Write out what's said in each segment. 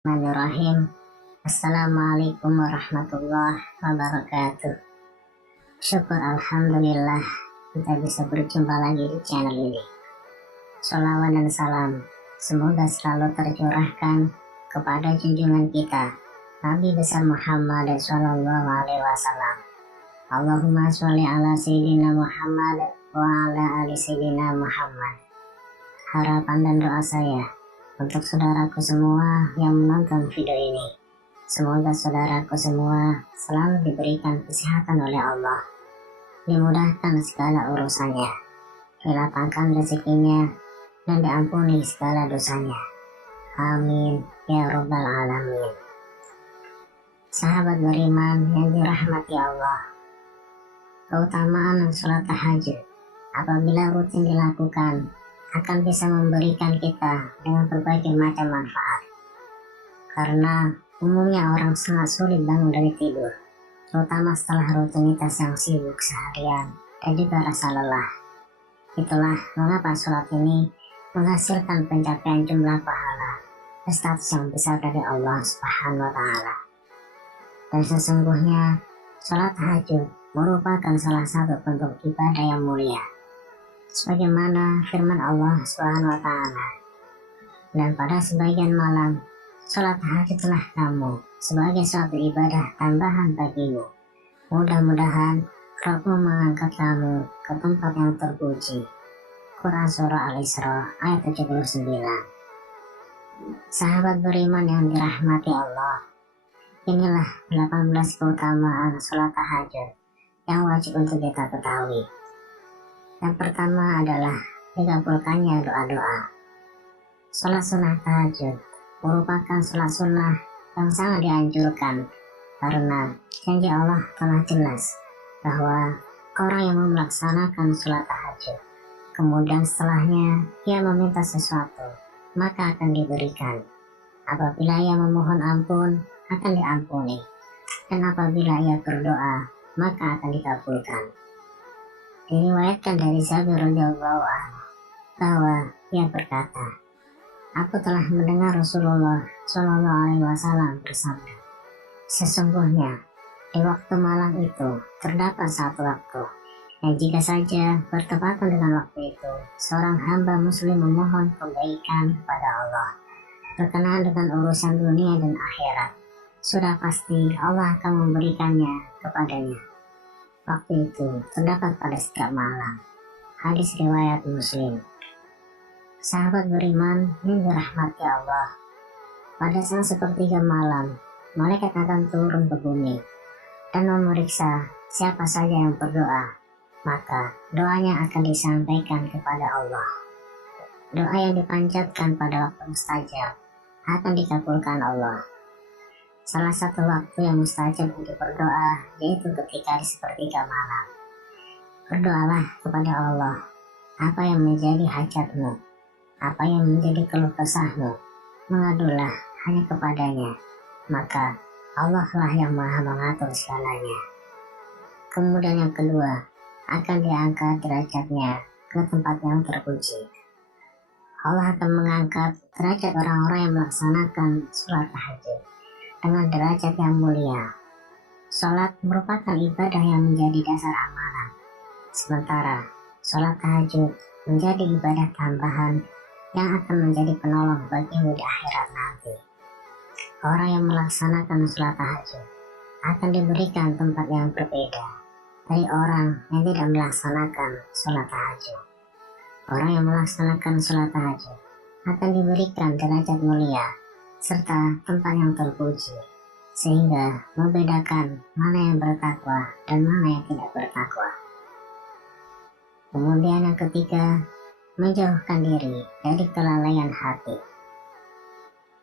Bismillahirrahmanirrahim. Assalamualaikum warahmatullahi wabarakatuh. Syukur Alhamdulillah kita bisa berjumpa lagi di channel ini. Sholawat dan salam semoga selalu tercurahkan kepada junjungan kita Nabi besar Muhammad Sallallahu Alaihi Wasallam. Allahumma sholli ala Sayyidina Muhammad wa ala ali Sayyidina Muhammad. Harapan dan doa saya untuk saudaraku semua yang menonton video ini, semoga saudaraku semua selalu diberikan kesehatan oleh Allah, dimudahkan segala urusannya, dilapangkan rezekinya, dan diampuni segala dosanya. Amin ya Rabbal Alamin. Sahabat beriman yang dirahmati Allah, keutamaan sholat tahajud apabila rutin dilakukan akan bisa memberikan kita dengan berbagai macam manfaat. Karena umumnya orang sangat sulit bangun dari tidur, terutama setelah rutinitas yang sibuk seharian dan juga rasa lelah. Itulah mengapa sholat ini menghasilkan pencapaian jumlah pahala dan status yang besar dari Allah Subhanahu wa Ta'ala. Dan sesungguhnya sholat tahajud merupakan salah satu bentuk ibadah yang mulia, sebagaimana firman Allah Subhanahu wa Ta'ala, dan pada sebagian malam sholat tahajudlah kamu sebagai suatu ibadah tambahan bagimu. Mudah-mudahan Rabbmu mengangkat kamu ke tempat yang terpuji. Quran Surah Al-Isra ayat 79. Sahabat beriman yang dirahmati Allah, inilah 18 keutamaan sholat tahajud yang wajib untuk kita ketahui. Yang pertama adalah dikabulkannya doa-doa. Sholat sunnah tahajud merupakan sholat sunnah yang sangat dianjurkan karena janji Allah telah jelas bahwa orang yang melaksanakan sholat tahajud kemudian setelahnya ia meminta sesuatu maka akan diberikan. Apabila ia memohon ampun akan diampuni, dan apabila ia berdoa maka akan dikabulkan. Diriwayatkan dari Jabir radhiyallahu anhu bahwa ia berkata, aku telah mendengar Rasulullah Shallallahu Alaihi Wasallam bersabda, sesungguhnya di waktu malam itu terdapat satu waktu yang jika saja bertepatan dengan waktu itu seorang hamba muslim memohon kebaikan kepada Allah berkenaan dengan urusan dunia dan akhirat, sudah pasti Allah akan memberikannya kepadanya. Waktu itu terdapat pada setiap malam. Hadis riwayat Muslim. Sahabat beriman yang dirahmati Allah, pada saat sepertiga malam malaikat akan turun ke bumi dan memeriksa siapa saja yang berdoa, maka doanya akan disampaikan kepada Allah. Doa yang dipanjatkan pada waktu mustajab akan dikabulkan Allah. Salah satu waktu yang mustajab untuk berdoa yaitu ketika di sepertiga malam. Berdoalah kepada Allah apa yang menjadi hajatmu, apa yang menjadi keluh kesahmu, mengadulah hanya kepadanya, maka Allah lah yang maha mengatur segalanya. Kemudian yang kedua, akan diangkat derajatnya ke tempat yang terpuji. Allah akan mengangkat derajat orang-orang yang melaksanakan sholat tahajud dengan derajat yang mulia. Sholat merupakan ibadah yang menjadi dasar amalan, sementara sholat tahajud menjadi ibadah tambahan yang akan menjadi penolong bagimu di akhirat nanti. Orang yang melaksanakan sholat tahajud akan diberikan tempat yang berbeda dari orang yang tidak melaksanakan sholat tahajud. Orang yang melaksanakan sholat tahajud akan diberikan derajat mulia serta tempat yang terpuji, sehingga membedakan mana yang bertakwa dan mana yang tidak bertakwa. Kemudian yang ketiga, menjauhkan diri dari kelalaian hati.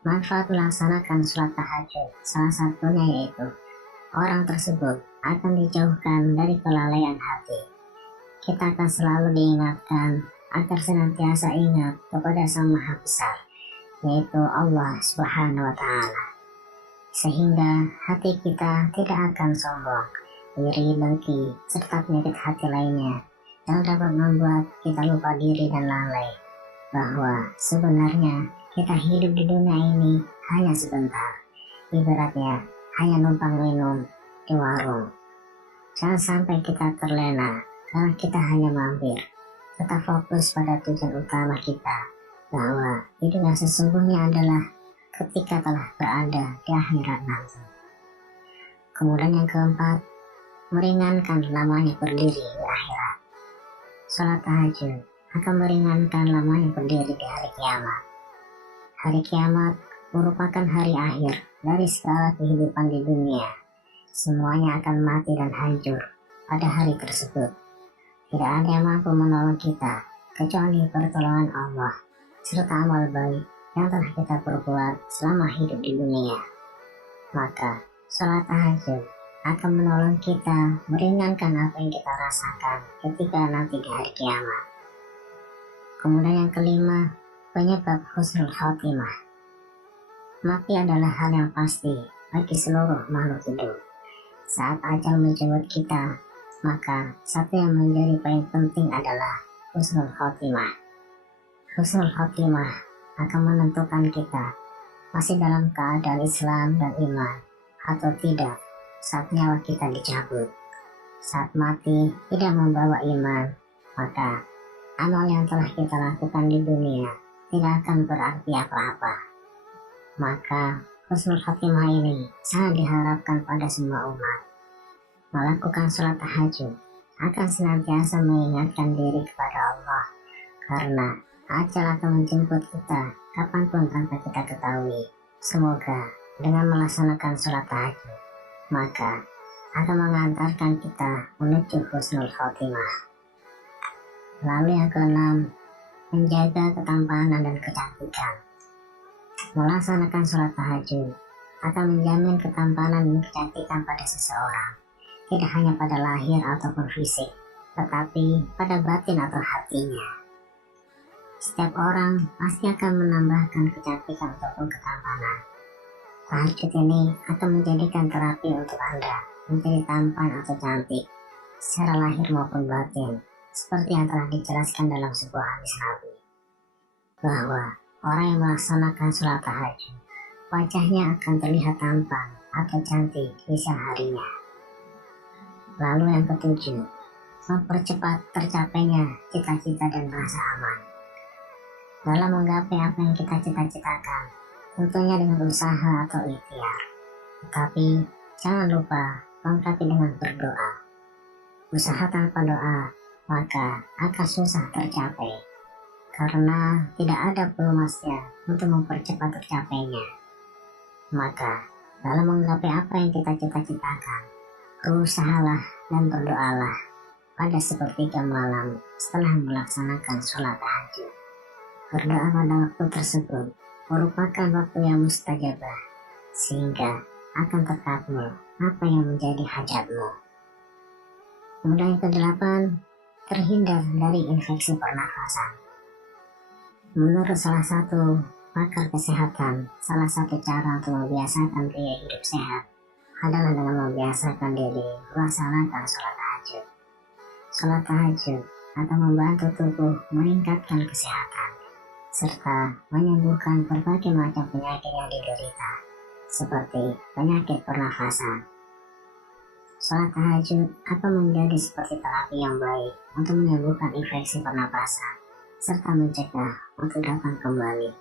Manfaat melaksanakan sholat tahajud salah satunya yaitu orang tersebut akan dijauhkan dari kelalaian hati. Kita akan selalu diingatkan agar senantiasa ingat kepada Sang Maha Besar, yaitu Allah Subhanahu wa Ta'ala, sehingga hati kita tidak akan sombong, iri, dengki, serta penyakit hati lainnya yang dapat membuat kita lupa diri dan lalai bahwa sebenarnya kita hidup di dunia ini hanya sebentar, ibaratnya hanya numpang minum di warung. Jangan sampai kita terlena karena kita hanya mampir. Tetap fokus pada tujuan utama kita, bahwa hidup yang sesungguhnya adalah ketika telah berada di akhirat nanti. Kemudian yang keempat, meringankan lamanya berdiri di akhirat. Sholat tahajud akan meringankan lamanya berdiri di hari kiamat. Hari kiamat merupakan hari akhir dari segala kehidupan di dunia. Semuanya akan mati dan hancur pada hari tersebut. Tidak ada yang mampu menolong kita kecuali pertolongan Allah serta amal baik yang telah kita perbuat selama hidup di dunia. Maka sholat tahajud akan menolong kita meringankan apa yang kita rasakan ketika nanti di hari kiamat. Kemudian yang kelima, penyebab husnul khotimah. Mati adalah hal yang pasti bagi seluruh makhluk hidup. Saat ajal menjemput kita, maka satu yang menjadi paling penting adalah husnul khotimah. Husnul khotimah akan menentukan kita masih dalam keadaan Islam dan iman atau tidak saat nyawa kita dicabut. Saat mati tidak membawa iman, maka amal yang telah kita lakukan di dunia tidak akan berarti apa-apa. Maka husnul khotimah ini sangat diharapkan pada semua umat. Melakukan sholat tahajud akan senantiasa mengingatkan diri kepada Allah, karena ajal akan menjemput kita kapanpun tanpa kita ketahui. Semoga dengan melaksanakan sholat tahajud, maka akan mengantarkan kita menuju husnul khotimah. Lalu yang keenam, menjaga ketampanan dan kecantikan. Melaksanakan sholat tahajud akan menjamin ketampanan dan kecantikan pada seseorang, tidak hanya pada lahir ataupun fisik, tetapi pada batin atau hatinya. Setiap orang pasti akan menambahkan kecantikan ataupun ketampanan. Tahajud ini akan menjadikan terapi untuk Anda menjadi tampan atau cantik secara lahir maupun batin, seperti yang telah dijelaskan dalam sebuah hadis Nabi, bahwa orang yang melaksanakan sholat tahajud, wajahnya akan terlihat tampan atau cantik di siang harinya. Lalu yang ketujuh, mempercepat tercapainya cita-cita dan rasa aman. Dalam menggapai apa yang kita cita-citakan, tentunya dengan usaha atau ikhtiar, tetapi jangan lupa lengkapi dengan berdoa. Usaha tanpa doa maka akan susah tercapai, karena tidak ada pelumasnya untuk mempercepat tercapainya. Maka dalam menggapai apa yang kita cita-citakan, berusahalah dan berdoalah pada sepertiga malam setelah melaksanakan sholat tahajud. Berdoa pada waktu tersebut merupakan waktu yang mustajabah, sehingga akan terkabul apa yang menjadi hajatmu. Kemudian yang kedelapan, terhindar dari infeksi pernafasan. Menurut salah satu pakar kesehatan, salah satu cara untuk membiasakan gaya hidup sehat adalah dengan membiasakan diri melaksanakan sholat tahajud. Sholat tahajud akan membantu tubuh meningkatkan kesehatan serta menyembuhkan berbagai macam penyakit yang diderita, seperti penyakit pernafasan. Sholat tahajud akan menjadi seperti terapi yang baik untuk menyembuhkan infeksi pernapasan serta mencegah untuk datang kembali,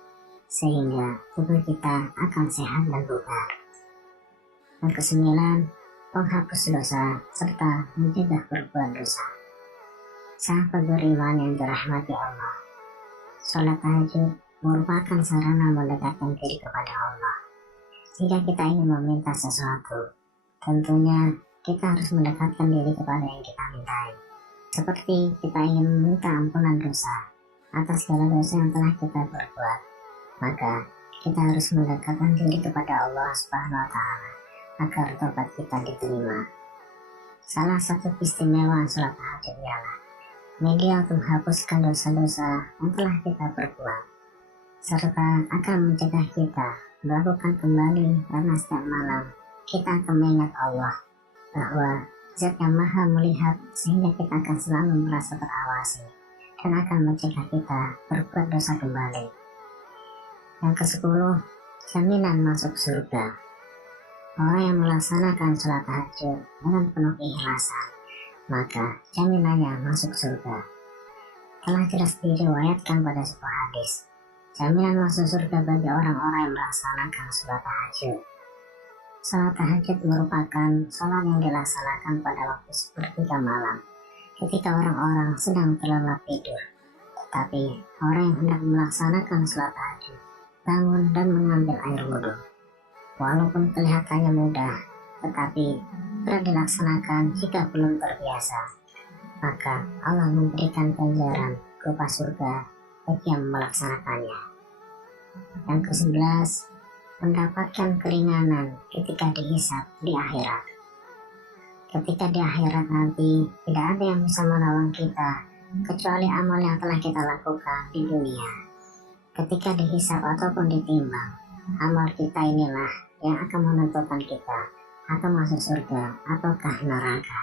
sehingga tubuh kita akan sehat dan bugar. Yang kesembilan, penghapus dosa serta mencegah berbuat dosa. Sahabat beriman yang dirahmati Allah, sholat tahajud merupakan sarana mendekatkan diri kepada Allah. Jika kita ingin meminta sesuatu, tentunya kita harus mendekatkan diri kepada yang kita mintai. Seperti kita ingin meminta ampunan dosa atas segala dosa yang telah kita perbuat, maka kita harus mendekatkan diri kepada Allah Subhanahu wa Ta'ala agar tobat kita diterima. Salah satu keistimewaan sholat tahajud ialah media untuk menghapuskan dosa-dosa yang telah kita perbuat, serta akan mencegah kita melakukan kembali, karena setiap malam kita akan mengingat Allah bahwa Zat yang Maha melihat, sehingga kita akan selalu merasa terawasi dan akan mencegah kita berbuat dosa kembali. Yang ke-10, jaminan masuk surga. Orang yang melaksanakan sholat tahajud dengan penuh ikhlasan, maka jaminannya masuk surga. Telah jelas diriwayatkan pada sebuah hadis, jaminan masuk surga bagi orang-orang yang melaksanakan sholat tahajud. Sholat tahajud merupakan sholat yang dilaksanakan pada waktu sepertiga malam, ketika orang-orang sedang terlelap tidur. Tetapi orang yang hendak melaksanakan sholat tahajud bangun dan mengambil air wudhu. Walaupun kelihatannya mudah, tetapi berat dilaksanakan jika belum terbiasa, maka Allah memberikan ganjaran berupa surga bagi yang melaksanakannya. Yang ke-11, mendapatkan keringanan ketika dihisab di akhirat. Ketika di akhirat nanti, tidak ada yang bisa menolong kita kecuali amal yang telah kita lakukan di dunia. Ketika dihisab ataupun ditimbang, amal kita inilah yang akan menentukan kita akan masuk surga ataukah neraka.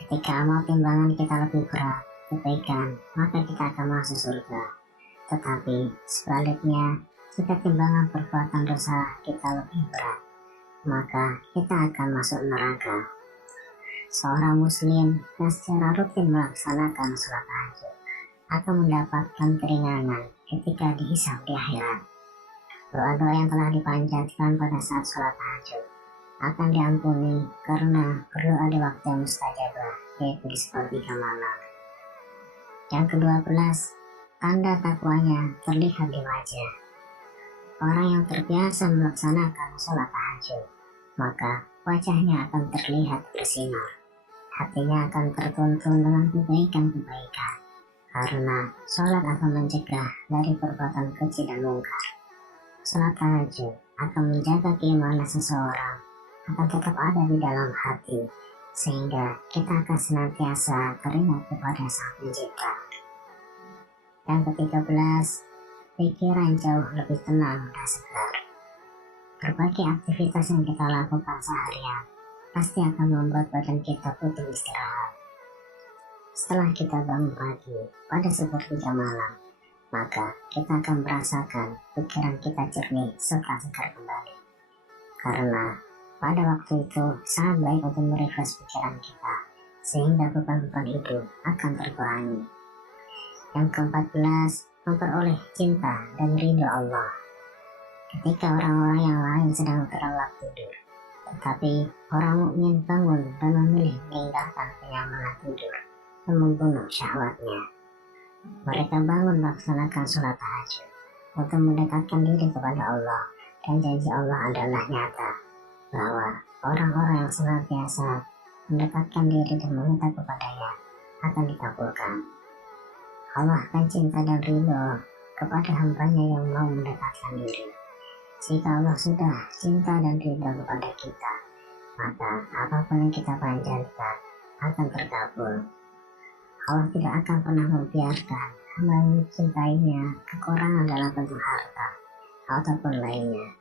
Ketika amal timbangan kita lebih berat, kebaikan, maka kita akan masuk surga. Tetapi sebaliknya, jika timbangan perbuatan dosa kita lebih berat, maka kita akan masuk neraka. Seorang muslim yang secara rutin melaksanakan sholat tahajud akan mendapatkan keringanan ketika dihisab di akhirat. Doa-doa yang telah dipanjatkan pada saat sholat tahajud akan diampuni karena berdoa di waktu yang mustajabah, yaitu di sepertiga malam. Yang ke-12, tanda takwanya terlihat di wajah. Orang yang terbiasa melaksanakan sholat tahajud, maka wajahnya akan terlihat bersinar. Hatinya akan tertuntun dengan kebaikan-kebaikan, karena sholat akan mencegah dari perbuatan keji dan mungkar. Sholat tahajud akan menjaga keimanan seseorang akan tetap ada di dalam hati, sehingga kita akan senantiasa teringat kepada Sang Pencipta. Yang ke-13, pikiran jauh lebih tenang dan segar. Berbagai aktivitas yang kita lakukan seharian pasti akan membuat badan kita butuh istirahat. Setelah kita bangun pagi pada sepertiga malam, maka kita akan merasakan pikiran kita jernih serta segar kembali. Karena pada waktu itu sangat baik untuk merefresh pikiran kita, sehingga beban-beban hidup akan terkurangi. Yang ke-14, memperoleh cinta dan ridho Allah. Ketika orang-orang yang lain sedang terlelap tidur, tetapi orang mukmin bangun dan memilih meninggalkan kenyamanan tidur dan membunuh syahwatnya. Mereka bangun melaksanakan sholat tahajud untuk mendekatkan diri kepada Allah, dan janji Allah adalah nyata bahwa orang-orang yang senantiasa mendekatkan diri dan meminta kepadanya akan dikabulkan. Allah akan cinta dan ridho kepada hambanya yang mau mendekatkan diri. Jika Allah sudah cinta dan ridho kepada kita, maka apapun yang kita panjatkan akan terkabul. Allah tidak akan pernah membiarkan hamba yang mencintainya kekurangan dalam bentuk harta ataupun lainnya.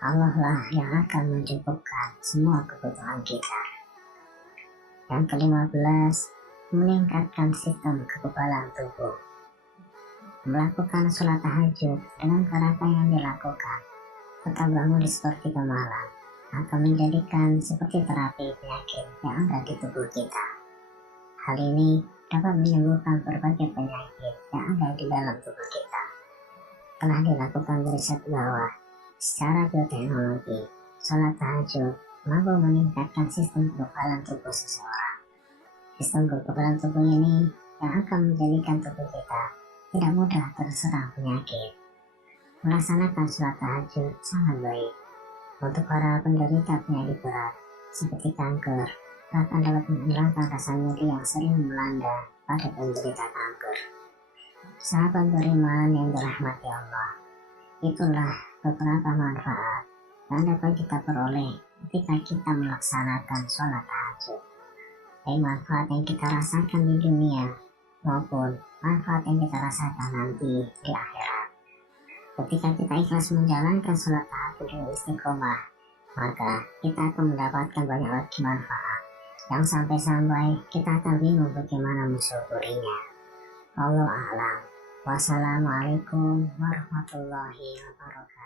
Allah lah yang akan mencukupkan semua kebutuhan kita. Yang ke-15, meningkatkan sistem kekebalan tubuh. Melakukan sholat tahajud dengan gerakan yang dilakukan, tetap bangun di sepertiga malam, akan menjadikan seperti terapi penyakit yang ada di tubuh kita. Hal ini dapat menyembuhkan berbagai penyakit yang ada di dalam tubuh kita. Telah dilakukan riset bahwa secara bioteknologi, sholat tahajud mampu meningkatkan sistem kekebalan tubuh seseorang. Sistem kekebalan tubuh ini yang akan menjadikan tubuh kita tidak mudah terserang penyakit. Melaksanakan sholat tahajud sangat baik untuk para penderita penyakit berat seperti kanker, bahkan dapat menghilangkan rasa nyeri yang sering melanda pada penderita kanker. Sahabat beriman yang dirahmati Allah, itulah beberapa manfaat yang dapat kita peroleh ketika kita melaksanakan sholat tahajud. Baik manfaat yang kita rasakan di dunia maupun manfaat yang kita rasakan nanti di akhirat. Ketika kita ikhlas menjalankan sholat tahajud dengan istiqomah, maka kita akan mendapatkan banyak lagi manfaat yang sampai-sampai kita akan bingung bagaimana mensyukurinya. Allah a'lam. Wassalamualaikum warahmatullahi wabarakatuh.